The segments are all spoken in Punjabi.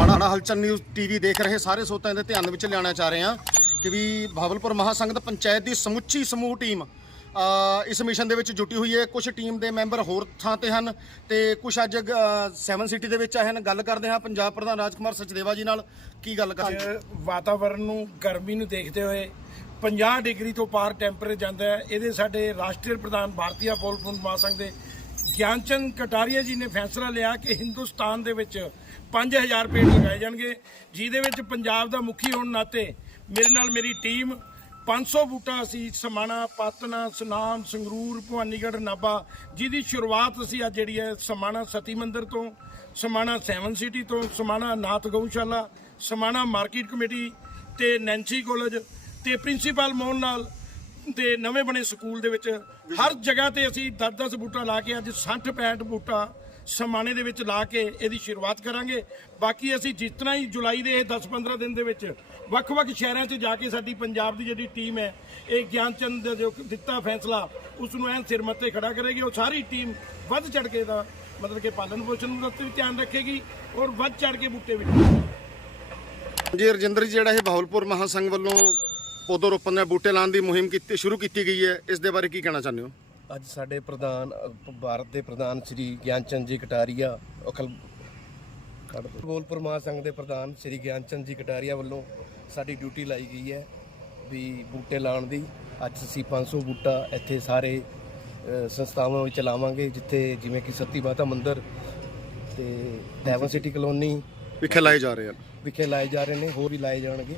ਮਾਣਾ ਹਲਚਲ ਨਿਊਜ਼ ਟੀਵੀ ਦੇਖ ਰਹੇ ਸਾਰੇ ਸੋਤਾਂ ਦੇ ਧਿਆਨ ਵਿੱਚ ਲਿਆਉਣਾ ਚਾਹ ਰਹੇ ਹਾਂ ਕਿ ਵੀ ਭਾਵਲਪੁਰ ਮਹਾਸੰਘ ਦਾ ਪੰਚਾਇਤ ਦੀ ਸਮੁੱਚੀ ਸਮੂਹ ਟੀਮ ਇਸ ਮਿਸ਼ਨ ਦੇ ਵਿੱਚ ਜੁਟੀ ਹੋਈ ਹੈ। ਕੁਝ ਟੀਮ ਦੇ ਮੈਂਬਰ ਹੋਰ ਥਾਂ ਤੇ ਹਨ ਤੇ ਕੁਝ ਅੱਜ 7 ਸਿਟੀ ਦੇ ਵਿੱਚ ਆਏ ਹਨ। ਗੱਲ ਕਰਦੇ ਹਾਂ ਪੰਜਾਬ ਪ੍ਰਧਾਨ ਰਾਜਕੁਮਾਰ ਸਚਦੇਵਾ ਜੀ ਨਾਲ। ਕੀ ਗੱਲ ਕਰਦੇ ਅੱਜ ਵਾਤਾਵਰਣ ਨੂੰ, ਗਰਮੀ ਨੂੰ ਦੇਖਦੇ ਹੋਏ 50 ਡਿਗਰੀ ਤੋਂ ਪਾਰ ਟੈਂਪਰੇਚਰ ਜਾਂਦਾ ਹੈ। ਇਹਦੇ ਸਾਡੇ ਰਾਸ਼ਟਰੀ ਪ੍ਰਧਾਨ ਭਾਰਤੀਆ ਪੋਲਪੁਰ ਮਹਾਸੰਘ ਦੇ ਗਿਆਨਚੰਦ ਕਟਾਰੀਆ ਜੀ ਨੇ ਫੈਸਲਾ ਲਿਆ ਕਿ ਹਿੰਦੁਸਤਾਨ ਦੇ ਵਿੱਚ 5000 ਪੇੜ ਲਗਾਏ ਜਾਣਗੇ, ਜਿਹਦੇ ਵਿੱਚ ਪੰਜਾਬ ਦਾ ਮੁਖੀ ਹੋਣ ਨਾਤੇ ਮੇਰੇ ਨਾਲ ਮੇਰੀ ਟੀਮ 500 ਬੂਟਾ ਅਸੀਂ ਸਮਾਣਾ, ਪਾਤਨਾ, ਸੁਨਾਮ, ਸੰਗਰੂਰ, ਭਵਾਨੀਗੜ੍ਹ, ਨਾਭਾ, ਜਿਹਦੀ ਸ਼ੁਰੂਆਤ ਅਸੀਂ ਅੱਜ ਜਿਹੜੀ ਹੈ ਸਮਾਣਾ ਸਤੀ ਮੰਦਿਰ ਤੋਂ, ਸਮਾਣਾ ਸੈਵਨ ਸਿਟੀ ਤੋਂ, ਸਮਾਣਾ ਨਾਥ ਗਊਸ਼ਾਲਾ, ਸਮਾਣਾ ਮਾਰਕੀਟ ਕਮੇਟੀ ਤੇ ਨੈਂਸੀ ਕਾਲਜ ਤੇ ਪ੍ਰਿੰਸੀਪਲ ਮੋਹਨ ਨਾਲ ਤੇ ਨਵੇਂ ਬਣੇ ਸਕੂਲ ਦੇ ਵਿੱਚ ਹਰ ਜਗ੍ਹਾ ਤੇ ਅਸੀਂ 10-10 ਬੂਟਾ ਲਾ ਕੇ ਅੱਜ 60 65 ਬੂਟਾ ਸਮਾਣੇ ਦੇ ਵਿੱਚ ਲਾ ਕੇ ਇਹਦੀ ਸ਼ੁਰੂਆਤ ਕਰਾਂਗੇ। ਬਾਕੀ ਅਸੀਂ ਜਿਸ ਤਰ੍ਹਾਂ ਹੀ ਜੁਲਾਈ ਦੇ ਇਹ 10-15 ਦਿਨ ਦੇ ਵਿੱਚ ਵੱਖ-ਵੱਖ ਸ਼ਹਿਰਾਂ 'ਚ ਜਾ ਕੇ ਸਾਡੀ ਪੰਜਾਬ ਦੀ ਜਿਹੜੀ ਟੀਮ ਹੈ, ਇਹ ਗਿਆਨਚੰਦ ਦਾ ਜੋ ਦਿੱਤਾ ਫੈਸਲਾ ਉਸ ਨੂੰ ਐਨ ਸਿਰ ਮੱਤੇ ਖੜਾ ਕਰੇਗੀ। ਉਹ ਸਾਰੀ ਟੀਮ ਵੱਧ ਚੜ ਕੇ ਦਾ ਮਤਲਬ ਕਿ ਪਾਲਣ ਪੋਸ਼ਣ ਦਾ ਵੀ ਧਿਆਨ ਰੱਖੇਗੀ ਔਰ ਵੱਧ ਚੜ ਕੇ ਬੂਟੇ ਵੀ ਜੀ, ਰਜਿੰਦਰ ਜੀ, ਜਿਹੜਾ ਇਹ ਭਾਵਲਪੁਰ ਮਹਾਸੰਘ ਵੱਲੋਂ ਪੌਦੋ ਰੋਪਣ ਦੇ ਬੂਟੇ ਲਾਉਣ ਦੀ ਮੁਹਿੰਮ ਕੀਤੀ ਸ਼ੁਰੂ ਕੀਤੀ ਗਈ ਹੈ। ਇਸ ਦੇ ਬਾਰੇ ਕੀ ਕਹਿਣਾ ਚਾਹੁੰਦੇ ਹੋ? ਅੱਜ ਸਾਡੇ ਪ੍ਰਧਾਨ ਅ, ਭਾਰਤ ਦੇ ਪ੍ਰਧਾਨ ਸ੍ਰੀ ਗਿਆਨਚੰਦ ਜੀ ਕਟਾਰੀਆ ਅਕਲ ਬੋਲਪੁਰ ਮਹਾਸੰਘ ਦੇ ਪ੍ਰਧਾਨ ਸ੍ਰੀ ਗਿਆਨਚੰਦ ਜੀ ਕਟਾਰੀਆ ਵੱਲੋਂ ਸਾਡੀ ਡਿਊਟੀ ਲਾਈ ਗਈ ਹੈ ਵੀ ਬੂਟੇ ਲਾਉਣ ਦੀ। ਅੱਜ ਅਸੀਂ 500 ਬੂਟਾ ਇੱਥੇ ਸਾਰੇ ਅ, ਸੰਸਥਾਵਾਂ ਵਿੱਚ ਲਾਵਾਂਗੇ ਜਿੱਥੇ ਜਿਵੇਂ ਕਿ ਸੱਤੀ ਮਾਤਾ ਮੰਦਿਰ ਤੇ ਡੈਵਨ ਸਿਟੀ ਕਲੋਨੀ ਵਿਖੇ ਲਾਏ ਜਾ ਰਹੇ ਹਨ। ਵਿਖੇ ਲਾਏ ਜਾ ਰਹੇ ਨੇ ਹੋਰ ਵੀ ਲਾਏ ਜਾਣਗੇ।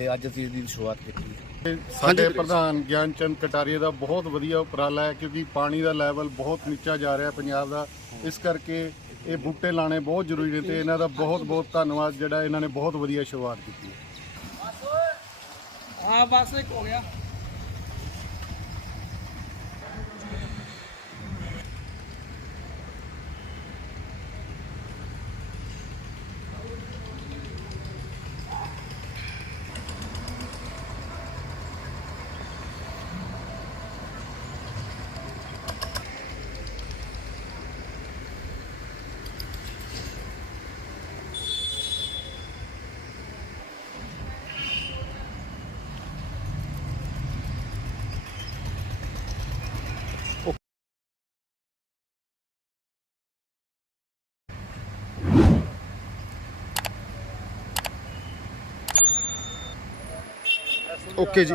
ਤੇ ਅੱਜ ਅਸੀਂ ਇਹਦੀ ਸ਼ੁਰੂਆਤ ਕੀਤੀ ਸਾਡੇ ਪ੍ਰਧਾਨ ਗਿਆਨਚੰਦ ਕਟਾਰੀਆ ਦਾ ਬਹੁਤ ਵਧੀਆ ਉਪਰਾਲਾ ਹੈ ਕਿਉਂਕਿ ਪਾਣੀ ਦਾ ਲੈਵਲ ਬਹੁਤ ਨੀਚਾ ਜਾ ਰਿਹਾ ਪੰਜਾਬ ਦਾ। ਇਸ ਕਰਕੇ ਇਹ ਬੂਟੇ ਲਾਣੇ ਬਹੁਤ ਜ਼ਰੂਰੀ ਨੇ ਤੇ ਇਹਨਾਂ ਦਾ ਬਹੁਤ ਬਹੁਤ ਧੰਨਵਾਦ ਜਿਹੜਾ ਇਹਨਾਂ ਨੇ ਬਹੁਤ ਵਧੀਆ ਸ਼ੁਰੂਆਤ ਕੀਤੀ ਹੈ। ਹਾਂ ਬਸ ਇੱਕ ਹੋ ਗਿਆ। ਓਕੇ ਜੀ।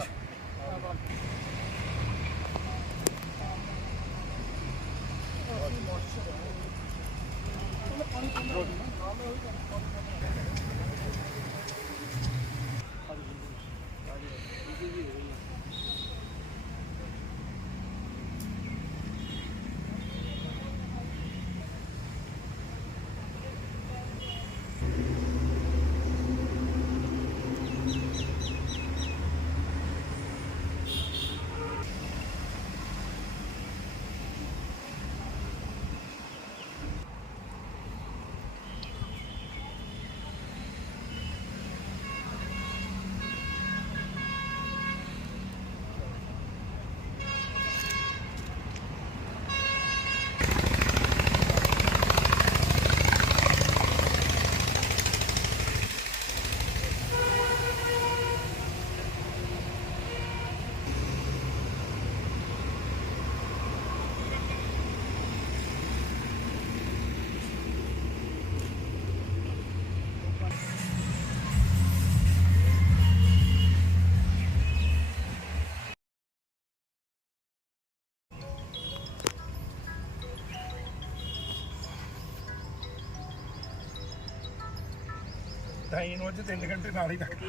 ਢਾਈ ਨੂੰ ਅੱਜ 3 ਘੰਟੇ ਨਾਲ ਹੀ ਰੱਖ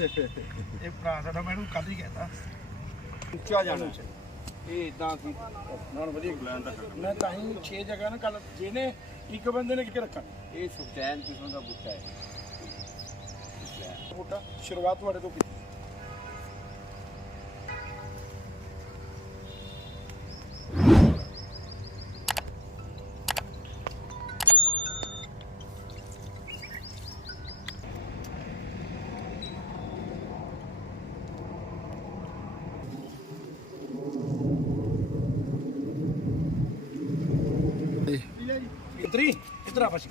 ਇਹ ਭਰਾ ਸਾਡਾ ਮੈਨੂੰ ਕੱਲ ਹੀ ਕਹਿਤਾ। ਉੱਚਾ ਜਾਣਾ। ਇਹ ਇਦਾਂ ਸੀ। ਮੈਂ ਤਾਂ ਹੀ 6 ਜਗ੍ਹਾ ਨਾ ਕੱਲ ਜਿਹਨੇ ਇੱਕ ਬੰਦੇ ਨੇ ਕਿ ਰੱਖਾ ਇਹ ਸੁਖਚੈਨ ਕਿਸਮ ਦਾ ਬੂਟਾ ਹੈ। ਬੂਟਾ ਸ਼ੁਰੂਆਤ ਤੁਹਾਡੇ ਤੋਂ ਕੀਤੀ। ਇਧਰ ਹੀ ਇਧਰ ਆ ਬਸ